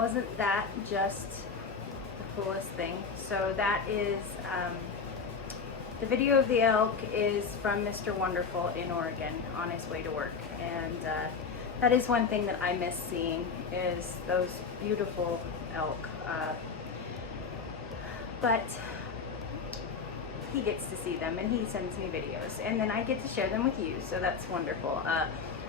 Wasn't that just the coolest thing? So that is, the video of the elk is from Mr. Wonderful in Oregon on his way to work. And that is one thing that I miss seeing, is those beautiful elk. But he gets to see them and he sends me videos, and then I get to share them with you, so that's wonderful.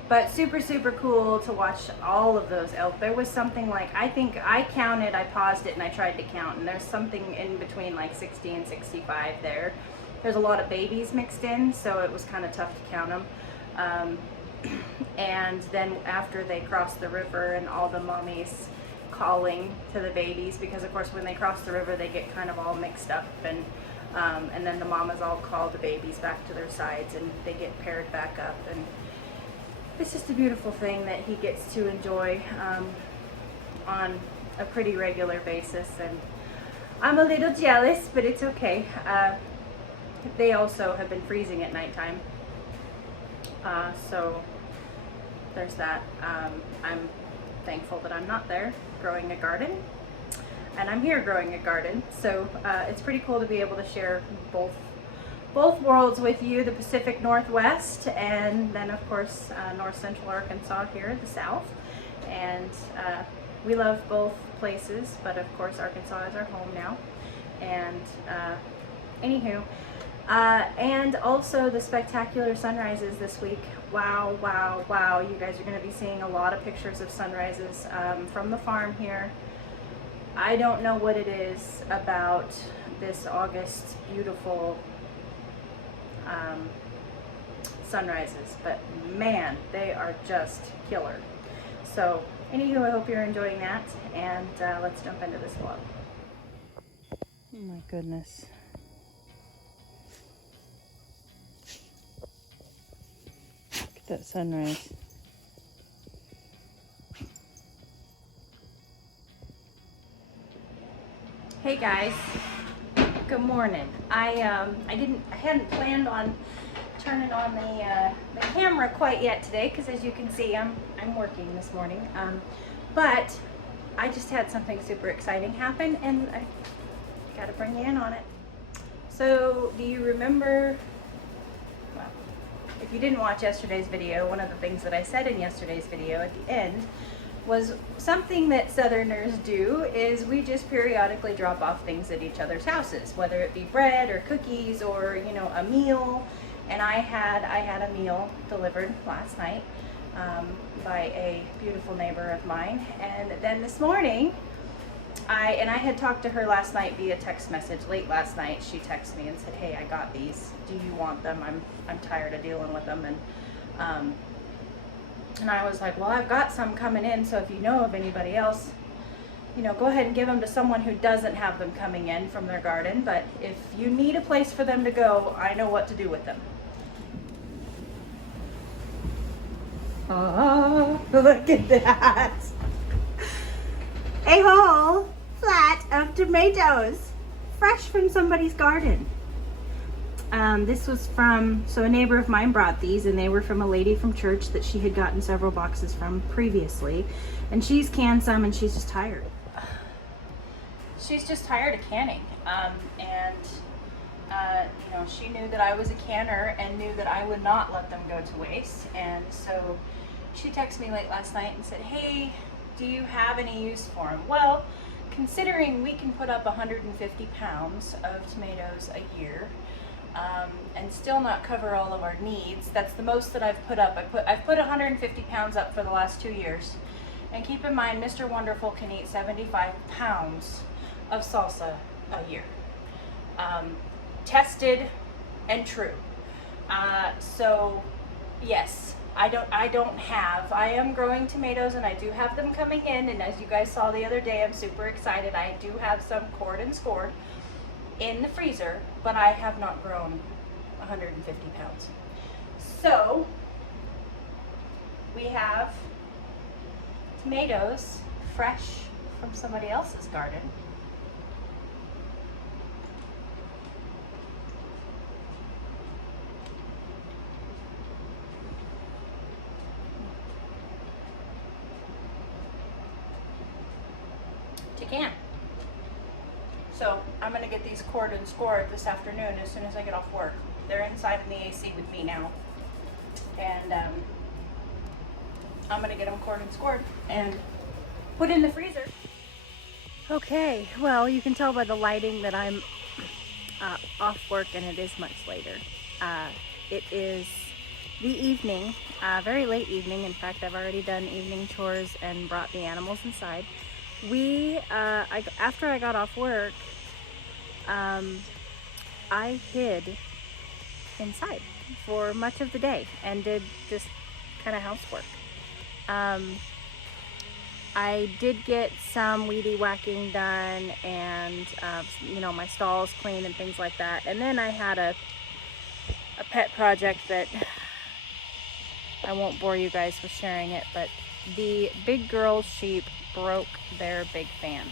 But super cool to watch all of those elk. There was something like, I think I counted, I paused it and I tried to count, and there's something in between like 60 and 65 there. There's a lot of babies mixed in, so it was kind of tough to count them. And then after they crossed the river and all the mommies calling to the babies, because of course when they cross the river they get kind of all mixed up, and then the mamas all call the babies back to their sides and they get paired back up, and it's just a beautiful thing that he gets to enjoy on a pretty regular basis. And I'm a little jealous, but it's okay. They also have been freezing at nighttime, so there's that. I'm thankful that I'm not there growing a garden, and I'm here growing a garden, so it's pretty cool to be able to share both worlds with you, the Pacific Northwest, and then of course North Central Arkansas here, the South. And we love both places, but of course Arkansas is our home now. And anywho, and also the spectacular sunrises this week. Wow, wow, wow. You guys are going to be seeing a lot of pictures of sunrises from the farm here. I don't know what it is about this August beautiful sunrises, but man, they are just killer. So anywho, I hope you're enjoying that, and let's jump into this vlog. Oh my goodness. Look at that sunrise. Hey guys, good morning. I hadn't planned on turning on the camera quite yet today, because as you can see, I'm working this morning. But I just had something super exciting happen, and I gotta bring you in on it. So, do you remember? Well, if you didn't watch yesterday's video, one of the things that I said in yesterday's video at the end was something that Southerners do is we just periodically drop off things at each other's houses, whether it be bread or cookies or, you know, a meal. And I had a meal delivered last night by a beautiful neighbor of mine. And then this morning, I had talked to her last night via text message. Late last night, she texted me and said, "Hey, I got these. Do you want them? I'm tired of dealing with them." And I was like, "Well, I've got some coming in, so if you know of anybody else, you know, go ahead and give them to someone who doesn't have them coming in from their garden. But if you need a place for them to go, I know what to do with them." Oh, look at that. A whole flat of tomatoes, fresh from somebody's garden. This was from, so a neighbor of mine brought these, and they were from a lady from church that she had gotten several boxes from previously. And she's canned some, and she's just tired. She's just tired of canning. You know, she knew that I was a canner and knew that I would not let them go to waste. And so she texted me late last night and said, "Hey, do you have any use for them?" Well, considering we can put up 150 pounds of tomatoes a year, and still not cover all of our needs. That's the most that I've put up. I've put 150 pounds up for the last 2 years. And keep in mind, Mr. Wonderful can eat 75 pounds of salsa a year. Tested and true. So yes, I am growing tomatoes, and I do have them coming in. And as you guys saw the other day, I'm super excited. I do have some cored and scored in the freezer, but I have not grown 150 pounds. So we have tomatoes fresh from somebody else's garden. to can. So I'm gonna get these cored and scored this afternoon as soon as I get off work. They're inside in the AC with me now. And I'm gonna get them cored and scored and put in the freezer. Okay, well, you can tell by the lighting that I'm off work, and it is much later. It is the evening, very late evening. In fact, I've already done evening chores and brought the animals inside. After I got off work, I hid inside for much of the day and did just kind of housework. I did get some weedy whacking done, and my stalls clean and things like that. And then I had a pet project that I won't bore you guys with sharing it, but the big girl sheep broke their big fan.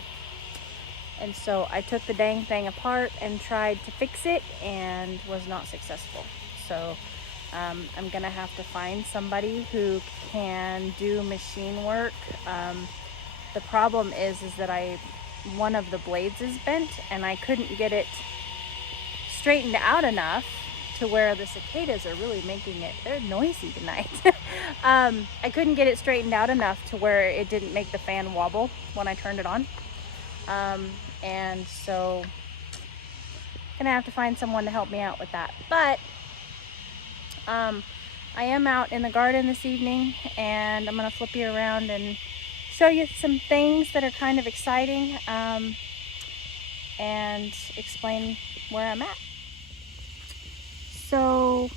And so I took the dang thing apart and tried to fix it and was not successful. So I'm gonna have to find somebody who can do machine work. The problem is that one of the blades is bent, and I couldn't get it straightened out enough to where the cicadas are really making it, they're noisy tonight. I couldn't get it straightened out enough to where it didn't make the fan wobble when I turned it on. And so I'm gonna have to find someone to help me out with that. But I am out in the garden this evening, and I'm gonna flip you around and show you some things that are kind of exciting, and explain where I'm at. So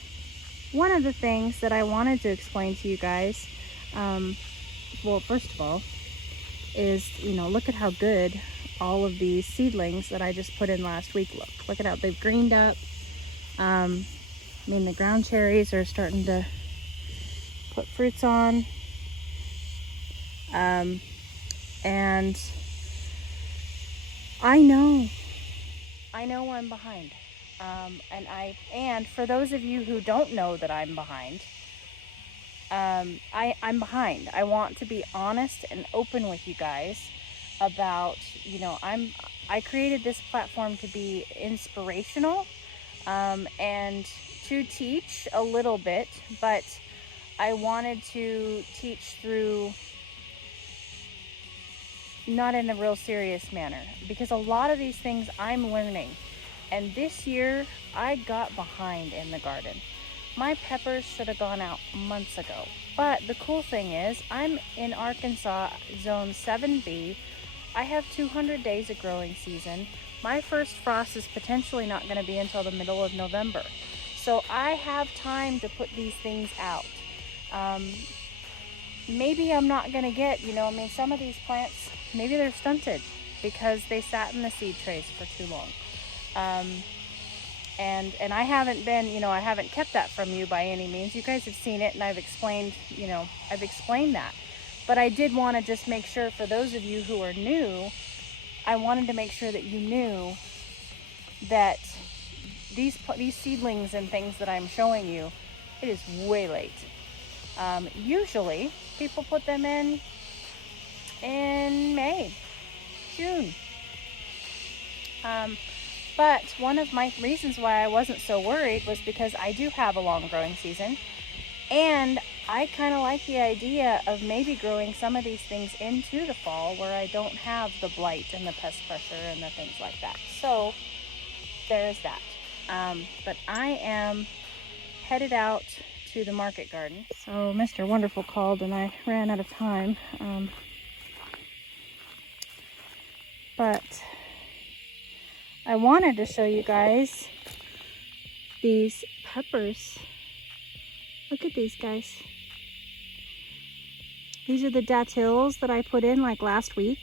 one of the things that I wanted to explain to you guys, well, first of all, is, look at how good all of these seedlings that I just put in last week look. Look at how they've greened up. The ground cherries are starting to put fruits on. And I know I'm behind. And for those of you who don't know that I'm behind, I'm behind. I want to be honest and open with you guys about, I created this platform to be inspirational, and to teach a little bit, but I wanted to teach through not in a real serious manner, because a lot of these things I'm learning. And this year I got behind in the garden. My peppers should have gone out months ago. But the cool thing is, I'm in Arkansas, zone 7B. I have 200 days of growing season. My first frost is potentially not going to be until the middle of November. So I have time to put these things out. Maybe I'm not going to get, some of these plants, maybe they're stunted because they sat in the seed trays for too long. And I haven't been, I haven't kept that from you by any means. You guys have seen it, and I've explained that. But I did want to just make sure, for those of you who are new, I wanted to make sure that you knew that these seedlings and things that I'm showing you, it is way late. Usually people put them in May, June. But one of my reasons why I wasn't so worried was because I do have a long growing season, and I kind of like the idea of maybe growing some of these things into the fall where I don't have the blight and the pest pressure and the things like that. So there is that. But I am headed out to the market garden. So Mr. Wonderful called and I ran out of time. But I wanted to show you guys these peppers. Look at these guys. These are the datils that I put in like last week,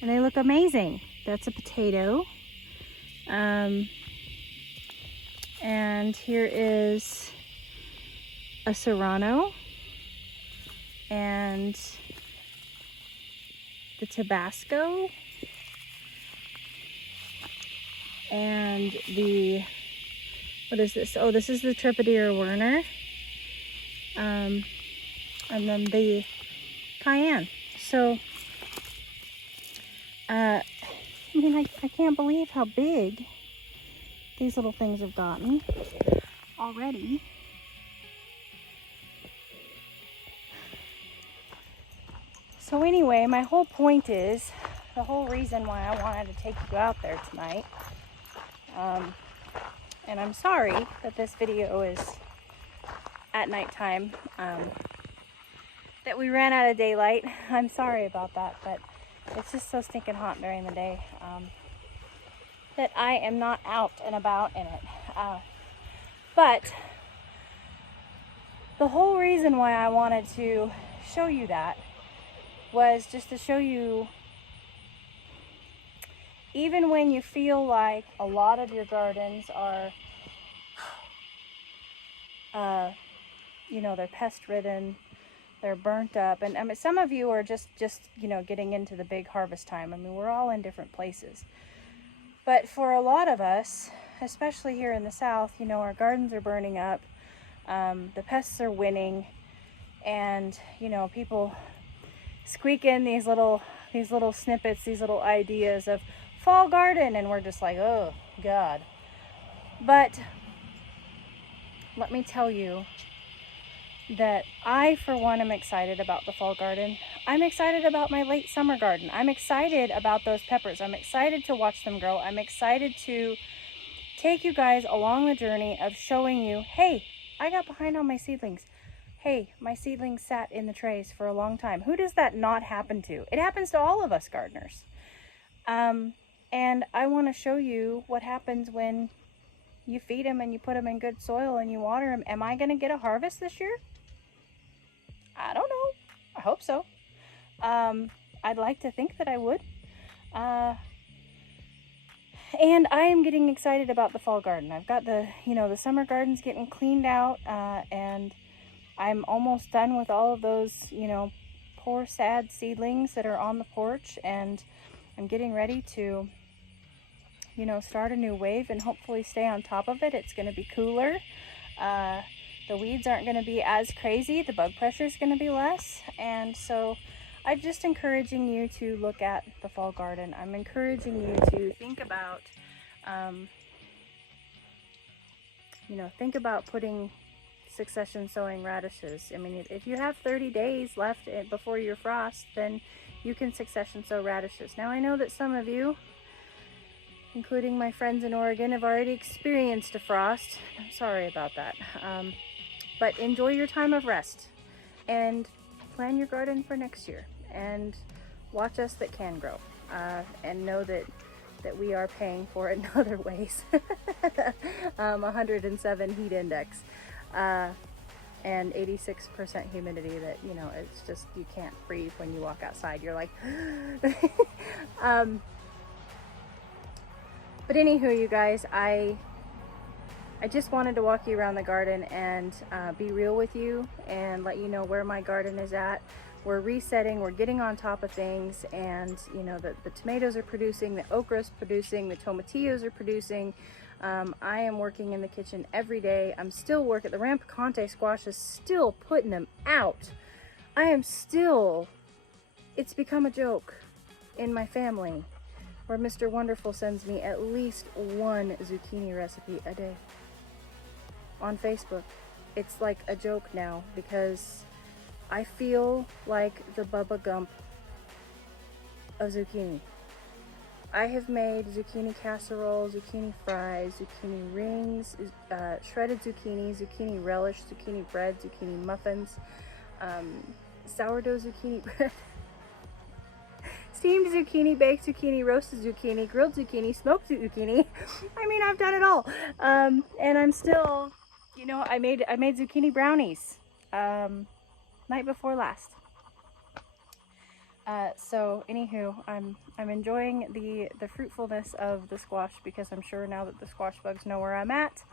and they look amazing. That's a potato. And here is a serrano and the Tabasco and the, what is this? Oh, this is the Tripodira Werner. And then the cayenne. So I mean, I can't believe how big these little things have gotten already. So anyway, my whole point is, the whole reason why I wanted to take you out there tonight, and I'm sorry that this video is at nighttime, that we ran out of daylight. I'm sorry about that, but it's just so stinking hot during the day that I am not out and about in it. But the whole reason why I wanted to show you that was just to show you, even when you feel like a lot of your gardens are, you know, they're pest ridden, they're burnt up, and I mean, some of you are just you know, getting into the big harvest time. I mean, we're all in different places. But for a lot of us, especially here in the South, you know, our gardens are burning up, the pests are winning, and, you know, people squeak in these little snippets, these little ideas of fall garden, and we're just like, oh God. But let me tell you that I, for one, am excited about the fall garden. I'm excited about my late summer garden. I'm excited about those peppers. I'm excited to watch them grow. I'm excited to take you guys along the journey of showing you, hey, I got behind on my seedlings. Hey, my seedlings sat in the trays for a long time. Who does that not happen to? It happens to all of us gardeners. And I want to show you what happens when you feed them and you put them in good soil and you water them. Am I going to get a harvest this year? I don't know. I hope so. I'd like to think that I would. And I am getting excited about the fall garden. I've got the summer gardens getting cleaned out, and I'm almost done with all of those, you know, poor sad seedlings that are on the porch, and I'm getting ready to, you know, start a new wave and hopefully stay on top of it. It's going to be cooler. The weeds aren't going to be as crazy. The bug pressure is going to be less. And so I'm just encouraging you to look at the fall garden. I'm encouraging you to think about, you know, think about putting succession sowing radishes. I mean, if you have 30 days left before your frost, then you can succession sow radishes. Now, I know that some of you, including my friends in Oregon, have already experienced a frost. I'm sorry about that. But enjoy your time of rest and plan your garden for next year, and watch us that can grow, and know that we are paying for it in other ways. 107 heat index, and 86% humidity that, you know, it's just, you can't breathe when you walk outside. You're like, but anywho, you guys, I just wanted to walk you around the garden and be real with you and let you know where my garden is at. We're resetting, we're getting on top of things, and you know, the tomatoes are producing, the okra's producing, the tomatillos are producing. I am working in the kitchen every day. I'm still working. The rampicante squash is still putting them out. It's become a joke in my family where Mr. Wonderful sends me at least one zucchini recipe a day on Facebook. It's like a joke now, because I feel like the Bubba Gump of zucchini. I have made zucchini casserole, zucchini fries, zucchini rings, shredded zucchini, zucchini relish, zucchini bread, zucchini muffins, sourdough zucchini bread, steamed zucchini, baked zucchini, roasted zucchini, grilled zucchini, smoked zucchini. I mean, I've done it all. And I'm still, you know, I made zucchini brownies night before last. So anywho, I'm enjoying the fruitfulness of the squash, because I'm sure now that the squash bugs know where I'm at,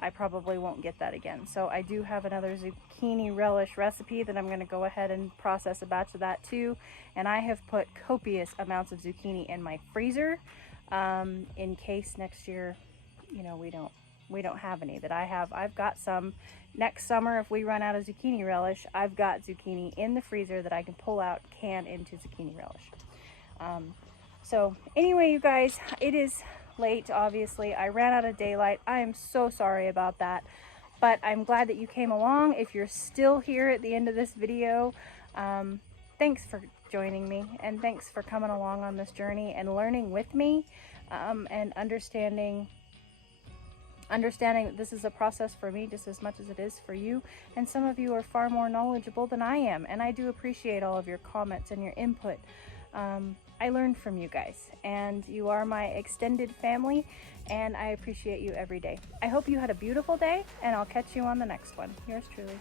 I probably won't get that again. So I do have another zucchini relish recipe that I'm going to go ahead and process a batch of that too. And I have put copious amounts of zucchini in my freezer, in case next year, you know, we don't have any. I've got some next summer. If we run out of zucchini relish, I've got zucchini in the freezer that I can pull out, can into zucchini relish. So anyway, you guys, it is late, obviously. I ran out of daylight. I am so sorry about that, but I'm glad that you came along. If you're still here at the end of this video, thanks for joining me, and thanks for coming along on this journey and learning with me, and understanding that this is a process for me just as much as it is for you. And some of you are far more knowledgeable than I am, and I do appreciate all of your comments and your input. I learned from you guys, and you are my extended family, and I appreciate you every day. I hope you had a beautiful day, and I'll catch you on the next one. Yours truly.